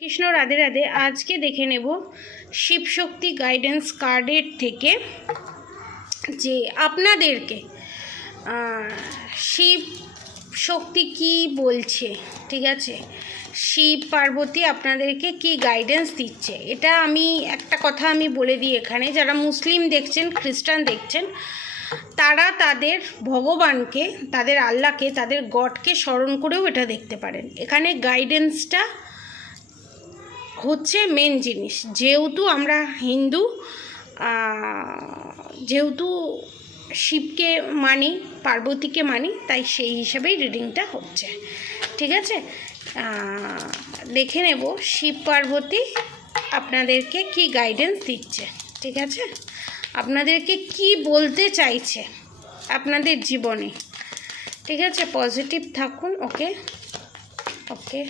কৃষ্ণ রাধে রাধে। আজকে দেখে নেব শিবশক্তি গাইডেন্স কার্ডের থেকে যে আপনাদেরকে শিব শক্তি কি বলছে, ঠিক আছে, শিব পার্বতী আপনাদেরকে কি গাইডেন্স দিচ্ছে। এটা আমি একটা কথা আমি বলে দিই, এখানে যারা মুসলিম দেখছেন, খ্রিস্টান দেখছেন, তারা তাদের ভগবানকে, তাদের আল্লাহকে, তাদের গডকে স্মরণ করেও এটা দেখতে পারেন। এখানে গাইডেন্সটা হচ্ছে মেন জিনিস। যেহেতু আমরা হিন্দু, যেহেতু শিবকে মানি, পার্বতীকে মানি, তাই সেই হিসাবেই রিডিংটা হচ্ছে, ঠিক আছে। দেখে নেব শিব পার্বতী আপনাদেরকে কি গাইডেন্স দিচ্ছে, ঠিক আছে, আপনাদেরকে কি বলতে চাইছে আপনাদের জীবনে, ঠিক আছে। পজিটিভ থাকুন। ওকে ওকে।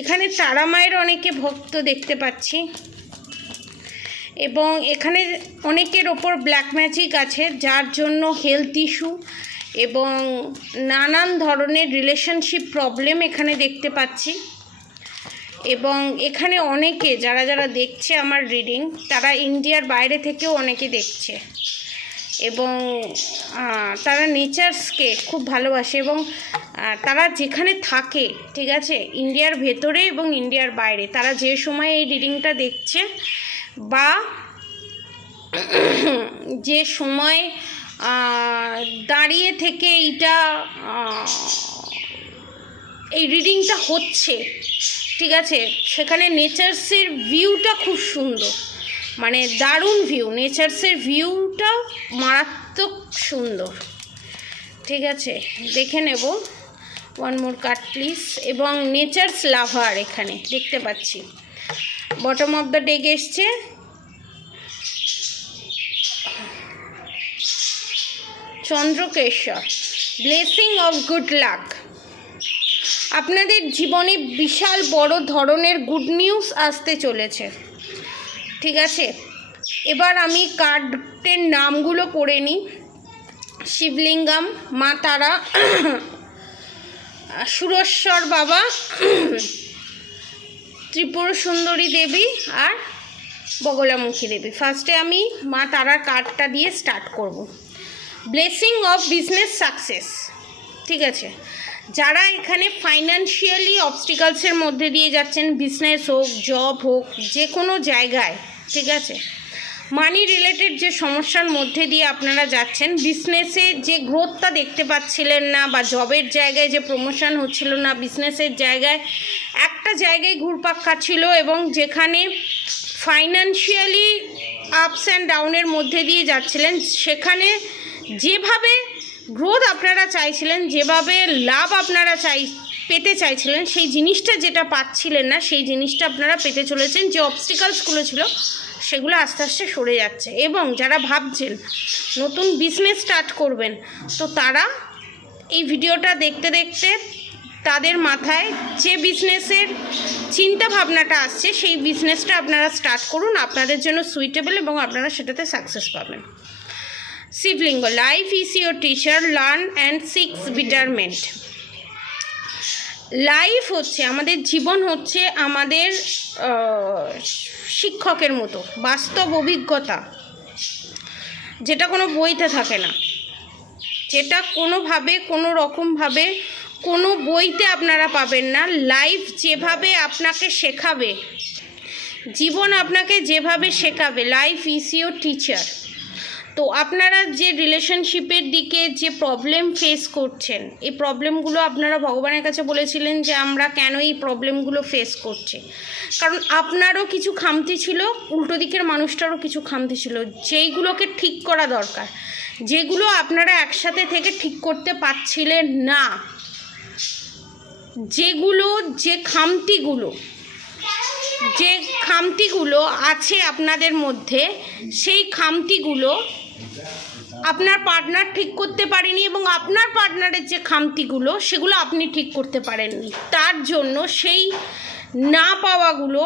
এখানে তারা মায়ের অনেকে ভক্ত দেখতে পাচ্ছি, এবং এখানে অনেকের ওপর ব্ল্যাক ম্যাজিক আছে, যার জন্য হেলথ ইস্যু এবং নানান ধরনের রিলেশনশিপ প্রবলেম এখানে দেখতে পাচ্ছি। এবং এখানে অনেকে যারা যারা দেখছে আমার রিডিং, তারা ইন্ডিয়ার বাইরে থেকেও অনেকে দেখছে, এবং তারা নেচার্সকে খুব ভালোবাসে, এবং তারা যেখানে থাকে, ঠিক আছে, ইন্ডিয়ার ভেতরে এবং ইন্ডিয়ার বাইরে, তারা যে সময় এই রিডিংটা দেখছে বা যে সময় দাঁড়িয়ে থেকে এই রিডিংটা হচ্ছে, ঠিক আছে, সেখানে নেচার্সের ভিউটা খুব সুন্দর, মানে দারুণ ভিউ, নেচার্সের ভিউটা মারাত্মক সুন্দর, ঠিক আছে। দেখে নেব ওয়ান মোর কার্ড প্লিজ। এবং নেচার্স লাভার এখানে দেখতে পাচ্ছি। বটম অফ দ্য ডেক এসছে চন্দ্রকেশ্বর, ব্লেসিং অফ গুড লাক। আপনাদের জীবনে বিশাল বড় ধরনের গুড নিউজ আসতে চলেছে, ঠিক আছে। এবার আমি কার্ডের নামগুলো পড়ে নিই। শিবলিঙ্গম, মা তারা, সুরেশ্বর বাবা, ত্রিপুর সুন্দরী দেবী আর বগলামুখী দেবী। ফার্স্টে আমি মা তারার কার্ডটা দিয়ে স্টার্ট করব। ব্লেসিং অফ বিজনেস সাকসেস, ঠিক আছে। যারা এখানে ফাইন্যান্সিয়ালি অবস্টিকালসের মধ্যে দিয়ে যাচ্ছেন, বিজনেস হোক, জব হোক, যে কোনো জায়গায়, ঠিক আছে, মানি রিলেটেড যে সমস্যার মধ্যে দিয়ে আপনারা যাচ্ছেন, বিজনেসে যে গ্রোথটা দেখতে পাচ্ছিলেন না, বা জবের জায়গায় যে প্রমোশন হচ্ছিল না, বিজনেসের জায়গায় একটা জায়গায় ঘুরপাক খাচ্ছিল, এবং যেখানে ফাইন্যান্সিয়ালি আপস অ্যান্ড ডাউনের মধ্যে দিয়ে যাচ্ছিলেন, সেখানে যেভাবে গ্রোথ আপনারা চাইছিলেন, যেভাবে লাভ আপনারা পেতে চাইছিলেন, সেই জিনিসটা যেটা পাচ্ছিলেন না, সেই জিনিসটা আপনারা পেতে চলেছেন। যে অবস্টিকালসগুলো ছিল সেগুলো আস্তে আস্তে সরে যাচ্ছে। এবং যারা ভাবছেন নতুন বিজনেস স্টার্ট করবেন, তো তারা এই ভিডিওটা দেখতে দেখতে তাদের মাথায় যে বিজনেসের চিন্তা ভাবনাটা আসছে, সেই বিজনেসটা আপনারা স্টার্ট করুন। আপনাদের জন্য সুইটেবল, এবং আপনারা সেটাতে সাকসেস পাবেন। Shivalinga, life is your teacher, learn and seek betterment. Life হচ্ছে, আমাদের জীবন হচ্ছে আমাদের শিক্ষকের মতো বাস্তব অভিজ্ঞতা, যেটা কোনো বইতে থাকে না, যেটা কোনোভাবে, কোনো রকমভাবে কোনো বইতে আপনারা পাবেন না। লাইফ যেভাবে আপনাকে শেখাবে, জীবন আপনাকে যেভাবে শেখাবে, লাইফ ইজ ইউর টিচার। তো আপনারা যে রিলেশনশিপের দিকে যে প্রবলেম ফেস করছেন, এই প্রবলেমগুলো আপনারা ভগবানের কাছে বলেছিলেন যে আমরা কেন এই প্রবলেমগুলো ফেস করছি, কারণ আপনারও কিছু খামতি ছিল, উল্টো দিকের মানুষটারও কিছু খামতি ছিল, যেইগুলোকে ঠিক করা দরকার, যেগুলো আপনারা একসাথে থেকে ঠিক করতে পারছিলেন না, যে খামতিগুলো আছে আপনাদের মধ্যে, সেই খামতিগুলো আপনার পার্টনার ঠিক করতে পারেনি, এবং আপনার পার্টনারের যে খামতিগুলো, সেগুলো আপনি ঠিক করতে পারেননি। তার জন্য সেই না পাওয়াগুলো,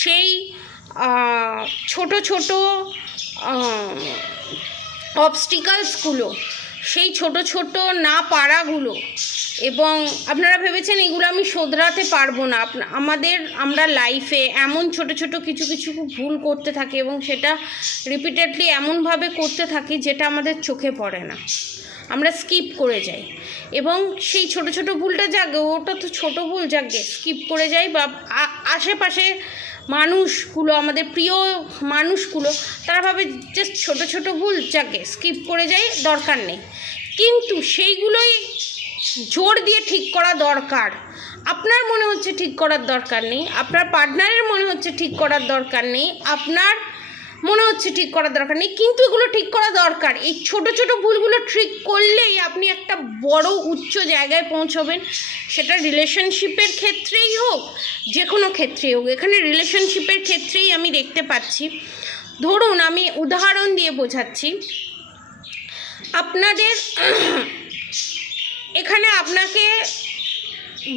সেই ছোট ছোট অবস্টিকালসগুলো, সেই ছোট ছোট না পারাগুলো, এবং আপনারা ভেবেছেন এগুলো আমি শোধরাতে পারবো না। আমরা লাইফে এমন ছোট ছোট কিছু কিছু ভুল করতে থাকি এবং সেটা রিপিটেডলি এমনভাবে করতে থাকি যেটা আমাদের চোখে পড়ে না, আমরা স্কিপ করে যাই এবং সেই ছোট ছোট ভুলটা জাগে, ওটা তো ছোটো ভুল জাগে, স্কিপ করে যাই বা আশেপাশে মানুষগুলো, আমাদের প্রিয় মানুষগুলো, তারা ভাবে জাস্ট ছোট ছোট ভুল জাগে, স্কিপ করে যাই, দরকার নেই। কিন্তু সেইগুলোই জোর দিয়ে ঠিক করা দরকার। আপনার মনে হচ্ছে ঠিক করার দরকার নেই, আপনার পার্টনারের মনে হচ্ছে ঠিক করার দরকার নেই, আপনার মনে হচ্ছে ঠিক করার দরকার নেই, কিন্তু এগুলো ঠিক করা দরকার। এই ছোট ছোট ভুলগুলো ঠিক করলেই আপনি একটা বড় উচ্চ জায়গায় পৌঁছবেন। সেটা রিলেশনশিপের ক্ষেত্রেই হোক, যে কোনো ক্ষেত্রেই হোক। এখানে রিলেশনশিপের ক্ষেত্রেই আমি দেখতে পাচ্ছি। ধরুন, আমি উদাহরণ দিয়ে বোঝাচ্ছি। আপনাদের এখানে আপনাকে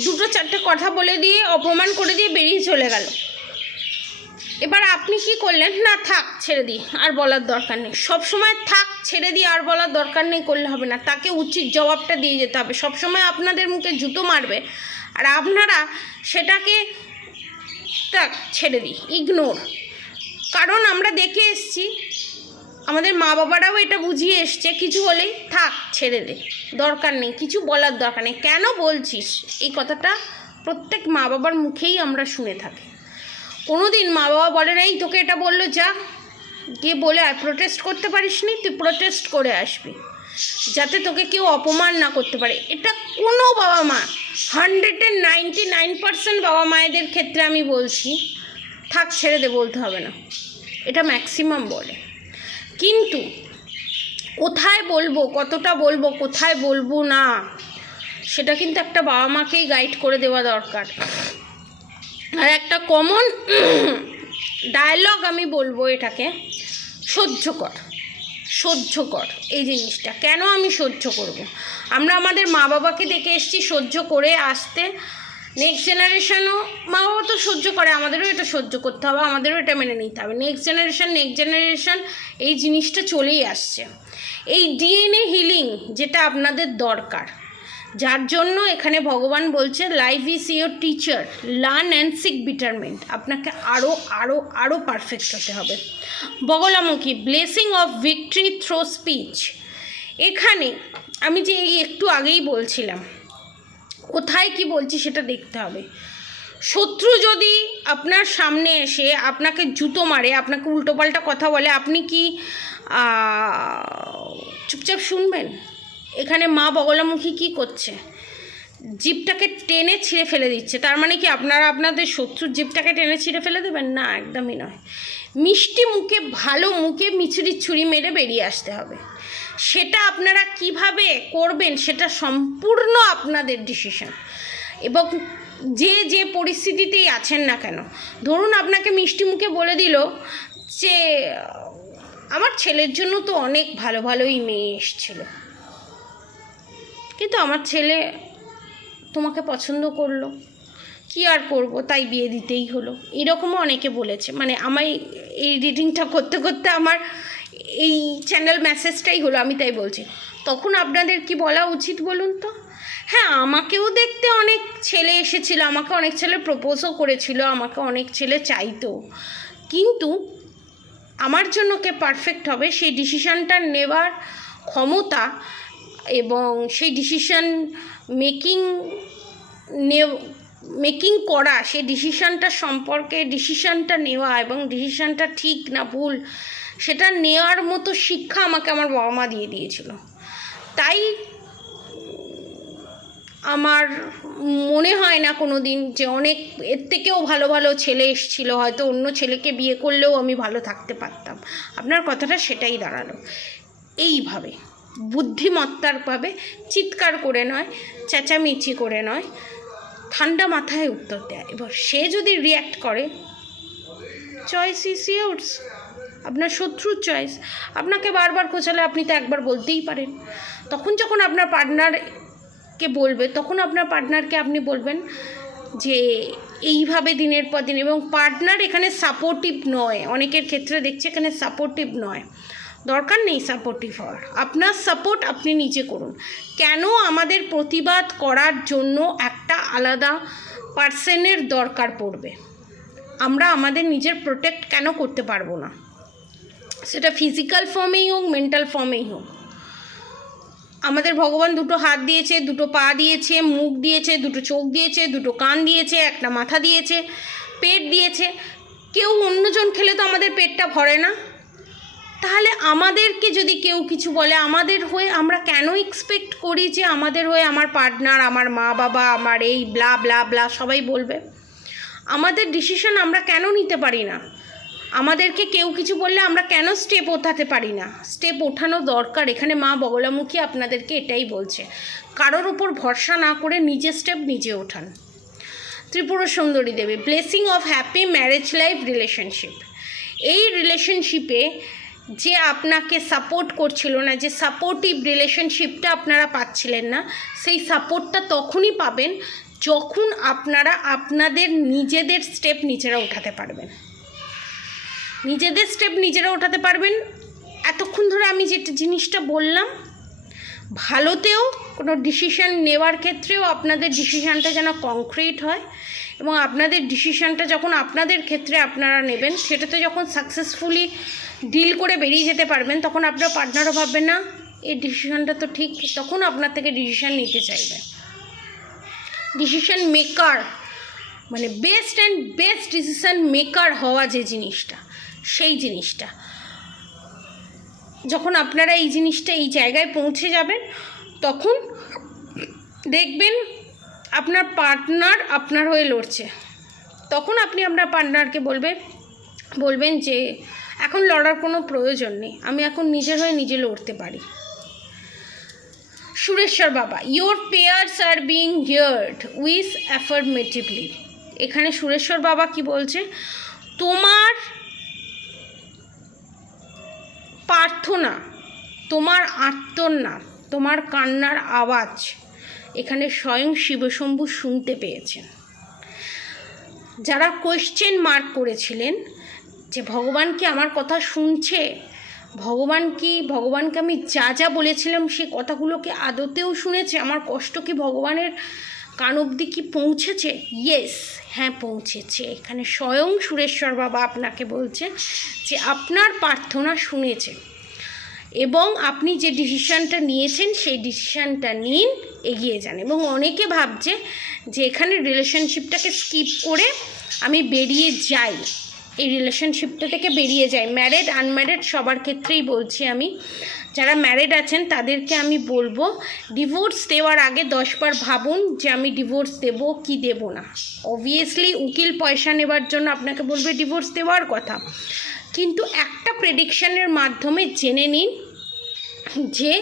দুটো চারটে কথা বলে দিয়ে, অপমান করে দিয়ে বেরিয়ে চলে গেল। এবার আপনি কি করলেন? না, থাক, ছেড়ে দিই, আর বলার দরকার নেই। সবসময় থাক, ছেড়ে দিয়ে আর বলার দরকার নেই করলে হবে না, তাকে উচিত জবাবটা দিয়ে যেতে হবে। সবসময় আপনাদের মুখে জুতো মারবে আর আপনারা সেটাকে থাক, ছেড়ে দিই, ইগনোর। কারণ আমরা দেখে এসছি, আমাদের মা বাবারাও এটা বুঝিয়ে এসছে, কিছু হলেই থাক, ছেড়ে দে, দরকার নেই, কিছু বলার দরকার নেই, কেন বলছিস? এই কথাটা প্রত্যেক মা বাবার মুখেই আমরা শুনে থাকি। কোনো দিন মা বাবা বলে না, এই তোকে এটা বললো, যা গিয়ে বলে আর প্রোটেস্ট করতে পারিস নি, তুই প্রোটেস্ট করে আসবি যাতে তোকে কেউ অপমান না করতে পারে। এটা কোনো বাবা মা, 199% বাবা মায়েদের ক্ষেত্রে আমি বলছি, থাক, ছেড়ে দে, বলতে হবে না, এটা ম্যাক্সিমাম বলে। কিন্তু কোথায় বলবো, কতটা বলবো, কোথায় বলবো না, সেটা কিন্তু একটা বাবা মাকেই গাইড করে দেওয়া দরকার। আর একটা কমন ডায়লগ আমি বলবো এটাকে, সহ্য কর, সহ্য কর। এই জিনিসটা কেন আমি সহ্য করব? আমরা আমাদের মা বাবাকে দেখে এসেছি সহ্য করে আসতে। নেক্সট জেনারেশনও মা বাবা তো সহ্য করে, আমাদেরও এটা সহ্য করতে হবে, আমাদেরও এটা মেনে নিতে হবে। নেক্সট জেনারেশন এই জিনিসটা চলেই আসছে। এই ডিএনএ হিলিং যেটা আপনাদের দরকার, যার জন্য এখানে ভগবান বলছে life is your teacher, learn and seek betterment. আপনাকে আরও আরও আরও পারফেক্ট হতে হবে। Baglamukhi, blessing of victory through speech. এখানে আমি যে এই একটু আগেই বলছিলাম, কোথায় কি বলছি সেটা দেখতে হবে। শত্রু যদি আপনার সামনে এসে আপনাকে জুতো মারে, আপনাকে উল্টোপাল্টা কথা বলে, আপনি কি চুপচাপ শুনবেন? এখানে মা বগলামুখী কি করছে? জিভটাকে টেনে ছিঁড়ে ফেলে দিচ্ছে। তার মানে কি আপনারা আপনাদের শত্রুর জিভটাকে টেনে ছিঁড়ে ফেলে দেবেন? না, একদমই নয়। মিষ্টি মুখে, ভালো মুখে মিছুরি ছুরি মেরে বেরিয়ে আসতে হবে। সেটা আপনারা কিভাবে করবেন সেটা সম্পূর্ণ আপনাদের ডিসিশন। এবং যে পরিস্থিতিতেই আছেন না কেন, ধরুন আপনাকে মিষ্টি মুখে বলে দিল যে আমার ছেলের জন্য তো অনেক ভালো ভালোই মেয়ে এসেছিলো, কিন্তু আমার ছেলে তোমাকে পছন্দ করলো, কি আর করব, তাই বিয়ে দিতেই হলো। এরকমও অনেকে বলেছে। মানে আমায় এই রিডিংটা করতে করতে আমার এই চ্যানেল মেসেজটাই হলো, আমি তাই বলছি। তখন আপনাদের কি বলা উচিত বলুন তো? হ্যাঁ, আমাকেও দেখতে অনেক ছেলে এসেছিল, আমাকে অনেক ছেলে প্রপোজও করেছিল, আমাকে অনেক ছেলে চাইতো, কিন্তু আমার জন্য কে পারফেক্ট হবে সেই ডিসিশানটা নেওয়ার ক্ষমতা এবং সেই ডিসিশান মেকিং করা, সেই ডিসিশানটা সম্পর্কে ডিসিশানটা নেওয়া এবং ডিসিশানটা ঠিক না ভুল সেটা নেওয়ার মতো শিক্ষা আমাকে আমার বাবা মা দিয়ে দিয়েছিল। তাই আমার মনে হয় না কোনো দিন যে অনেক এর থেকেও ভালো ভালো ছেলে এসেছিলো, হয়তো অন্য ছেলেকে বিয়ে করলেও আমি ভালো থাকতে পারতাম। আপনার কথাটা সেটাই দাঁড়ালো। এইভাবে বুদ্ধিমত্তারভাবে, চিৎকার করে নয়, চেঁচামেচি করে নয়, ঠান্ডা মাথায় উত্তর দেয়। এবার সে যদি রিয়্যাক্ট করে, চয়েস ইজ ইয়োর্স, আপনার শত্রুর চয়েস। আপনাকে বারবার খোঁচালে আপনি তো একবার বলতেই পারেন। তখন যখন আপনার পার্টনারকে বলবে, তখন আপনার পার্টনারকে আপনি বলবেন যে এইভাবে দিনের পর দিন। এবং পার্টনার এখানে সাপোর্টিভ নয়, অনেকের ক্ষেত্রে দেখছে এখানে সাপোর্টিভ নয়। দরকার নেই সাপোর্টিভ হওয়ার। আপনার সাপোর্ট আপনি নিজে করুন। কেন আমাদের প্রতিবাদ করার জন্য একটা আলাদা পার্সনের দরকার পড়বে? আমরা আমাদের নিজের প্রোটেক্ট কেন করতে পারবো না? সেটা ফিজিক্যাল ফর্মেই হোক, মেন্টাল ফর্মেই হোক। আমাদের ভগবান দুটো হাত দিয়েছে, দুটো পা দিয়েছে, মুখ দিয়েছে, দুটো চোখ দিয়েছে, দুটো কান দিয়েছে, একটা মাথা দিয়েছে, পেট দিয়েছে। কেউ অন্যজন খেলে তো আমাদের পেটটা ভরে না। তাহলে আমাদেরকে যদি কেউ কিছু বলে, আমাদের হয়ে আমরা কেন এক্সপেক্ট করি যে আমাদের হয়ে আমার পার্টনার, আমার মা বাবা, আমার এই ব্লা ব্লা ব্লা সবাই বলবে? আমাদের ডিসিশন আমরা কেন নিতে পারি না? আমাদেরকে কেউ কিছু বললে আমরা কেন স্টেপ ওঠাতে পারি না? স্টেপ ওঠানো দরকার। এখানে মা বগলামুখী আপনাদেরকে এটাই বলছে, কারোর ওপর ভরসা না করে নিজের স্টেপ নিজে ওঠান। Tripura Sundari Devi, blessing of happy marriage life relationship. এই রিলেশনশিপে যে আপনাকে সাপোর্ট করছিল না, যে সাপোর্টিভ রিলেশনশিপটা আপনারা পাচ্ছিলেন না, সেই সাপোর্টটা তখনই পাবেন যখন আপনারা আপনাদের নিজেদের স্টেপ নিজেরা ওঠাতে পারবেন। নিজেদের স্টেপ নিজেরা ওঠাতে পারবেন। এতক্ষণ ধরে আমি যেটা জিনিসটা বললাম, ভালোতেও কোনো ডিসিশান নেওয়ার ক্ষেত্রেও আপনাদের ডিসিশানটা যেন কংক্রিট হয়, এবং আপনাদের ডিসিশানটা যখন আপনাদের ক্ষেত্রে আপনারা নেবেন, সেটাতে যখন সাকসেসফুলি ডিল করে বেরিয়ে যেতে পারবেন, তখন আপনার পার্টনারও ভাববেন না এই ডিসিশানটা তো ঠিক, তখন আপনার থেকে ডিসিশান নিতে চাইবে। ডিসিশান মেকার মানে best and best decision maker হওয়া যে জিনিসটা, সেই জিনিসটা যখন আপনারা এই জিনিসটা এই জায়গায় পৌঁছে যাবেন, তখন দেখবেন আপনার পার্টনার আপনার হয়ে লড়ছে। তখন আপনি আপনার পার্টনারকে বলবেন যে এখন লড়ার কোনো প্রয়োজন নেই, আমি এখন নিজের হয়ে নিজে লড়তে পারি। Sureshwar Baba, your prayers are being heard with affirmatively. এখানে সুরেশ্বর বাবা কি বলছে? তোমার প্রার্থনা, তোমার আর্তনাদ, তোমার কান্নার আওয়াজ এখানে স্বয়ং শিবশম্ভু শুনতে পেয়েছেন। যারা কোয়েশ্চেন মার্ক করেছিলেন যে ভগবান কি আমার কথা শুনছে, ভগবানকে আমি যা যা বলেছিলাম সে কথাগুলোকে আদতেও শুনেছে, আমার কষ্ট কি ভগবানের কান অবধি কি পৌঁছেছে? ইয়েস, হ্যাঁ পৌঁছেছে। এখানে স্বয়ং সুরেশ্বর বাবা আপনাকে বলছে যে আপনার প্রার্থনা শুনেছে, এবং আপনি যে ডিসিশানটা নিয়েছেন সেই ডিসিশানটা নিন, এগিয়ে যান। এবং অনেকে ভাবছে যে এখানে রিলেশনশিপটাকে স্কিপ করে আমি বেরিয়ে যাই, এই রিলেশনশিপটা থেকে বেরিয়ে যাই। ম্যারিড আনম্যারিড সবার ক্ষেত্রেই বলছি আমি, যারা ম্যারিড আছেন তাদেরকে আমি বলবো ডিভোর্স দেওয়ার আগে 10 বার ভাবুন যে আমি ডিভোর্স দেবো কি দেবো না। অবভিয়াসলি উকিল পয়সা নেবার জন্য আপনাকে বলবে ডিভোর্স দেওয়ার কথা, কিন্তু একটা প্রেডিকশানের মাধ্যমে জেনে নিন যে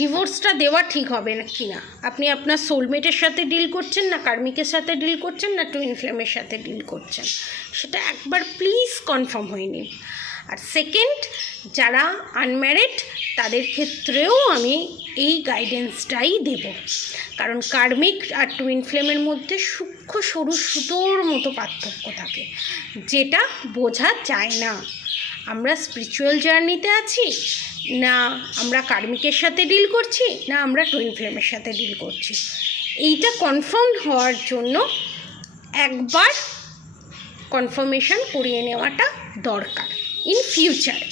ডিভোর্সটা দেওয়া ঠিক হবে না কি না। আপনি আপনার সোলমেটের সাথে ডিল করছেন, না কার্মিকের সাথে ডিল করছেন, না টুইন ফ্লেমের সাথে ডিল করছেন, সেটা একবার প্লিজ কনফার্ম হয়ে নিন। আর সেকেন্ড, যারা আনম্যারিড তাদের ক্ষেত্রেও আমি এই গাইডেন্সটাই দেব, কারণ কার্মিক আর টুইন ফ্লেমের মধ্যে সূক্ষ্ম সরু সুতোর মতো পার্থক্য থাকে, যেটা বোঝা যায় না। আমরা স্পিরিচুয়াল জার্নিতে আছি, না আমরা কার্মিকের সাথে ডিল করছি, না আমরা টুইন ফ্লেমের সাথে ডিল করছি। এইটা কনফার্ম হওয়ার জন্য একবার কনফার্মেশন করিয়ে নেওয়াটা দরকার ইন ফিউচারে,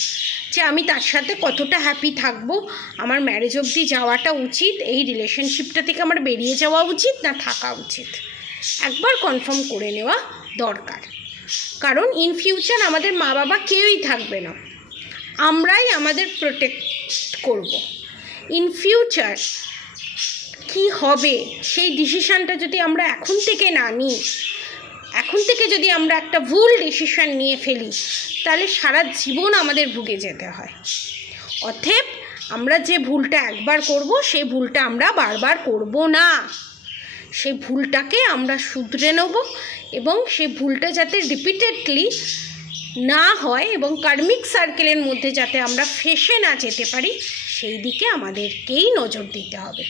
যে আমি তার সাথে কতটা হ্যাপি থাকবো, আমার ম্যারেজ অবধি যাওয়াটা উচিত, এই রিলেশনশিপটা থেকে আমার বেরিয়ে যাওয়া উচিত না থাকা উচিত, একবার কনফার্ম করে নেওয়া দরকার। কারণ ইন ফিউচার আমাদের মা বাবা কেউই থাকবে না, আমরাই আমাদের প্রোটেক্ট করব। ইন ফিউচার কি হবে সেই ডিসিশানটা যদি আমরা এখন থেকে না নিই, এখন থেকে যদি আমরা একটা ভুল ডিসিশান নিয়ে ফেলি, তাহলে সারা জীবন আমাদের ভুগে যেতে হয়। অতএব আমরা যে ভুলটা একবার করব সেই ভুলটা আমরা বারবার করব না, সেই ভুলটাকে আমরা শুধরে নেব, এবং সেই ভুলটা যাতে রিপিটেডলি না হয় এবং কার্মিক সার্কেলের মধ্যে যাতে আমরা ফেসে না যেতে পারি, সেই দিকে আমাদেরকেই নজর দিতে হবে।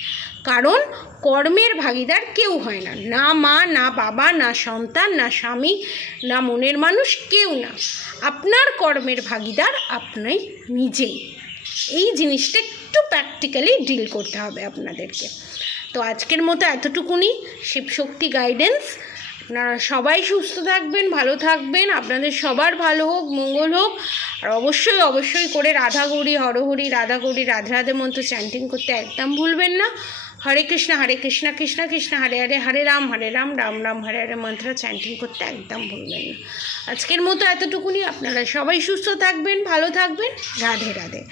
কারণ কর্মের ভাগিদার কেউ হয় না, না মা, না বাবা, না সন্তান, না স্বামী, না মনের মানুষ, কেউ না। আপনার কর্মের ভাগিদার আপনি নিজেই। এই জিনিসটা একটু প্র্যাকটিক্যালি ডিল করতে হবে আপনাদেরকে। তো আজকের মতো এতটুকুনি, শিবশক্তি গাইডেন্স। আপনারা সবাই সুস্থ থাকবেন, ভালো থাকবেন, আপনাদের সবার ভালো হোক, মঙ্গল হোক। আর অবশ্যই অবশ্যই করে রাধা গৌরী হরহরি, রাধা গৌরী রাধে রাধে মন্ত্র চ্যান্টিং করতে একদম ভুলবেন না। হরে কৃষ্ণ কৃষ্ণ কৃষ্ণ হরে হরে, হরে রাম রাম রাম হরে হরে মন্ত্র চ্যান্টিং করতে একদম ভুলবেন না। আজকের মতো এতটুকুনি। আপনারা সবাই সুস্থ থাকবেন, ভালো থাকবেন। রাধে রাধে।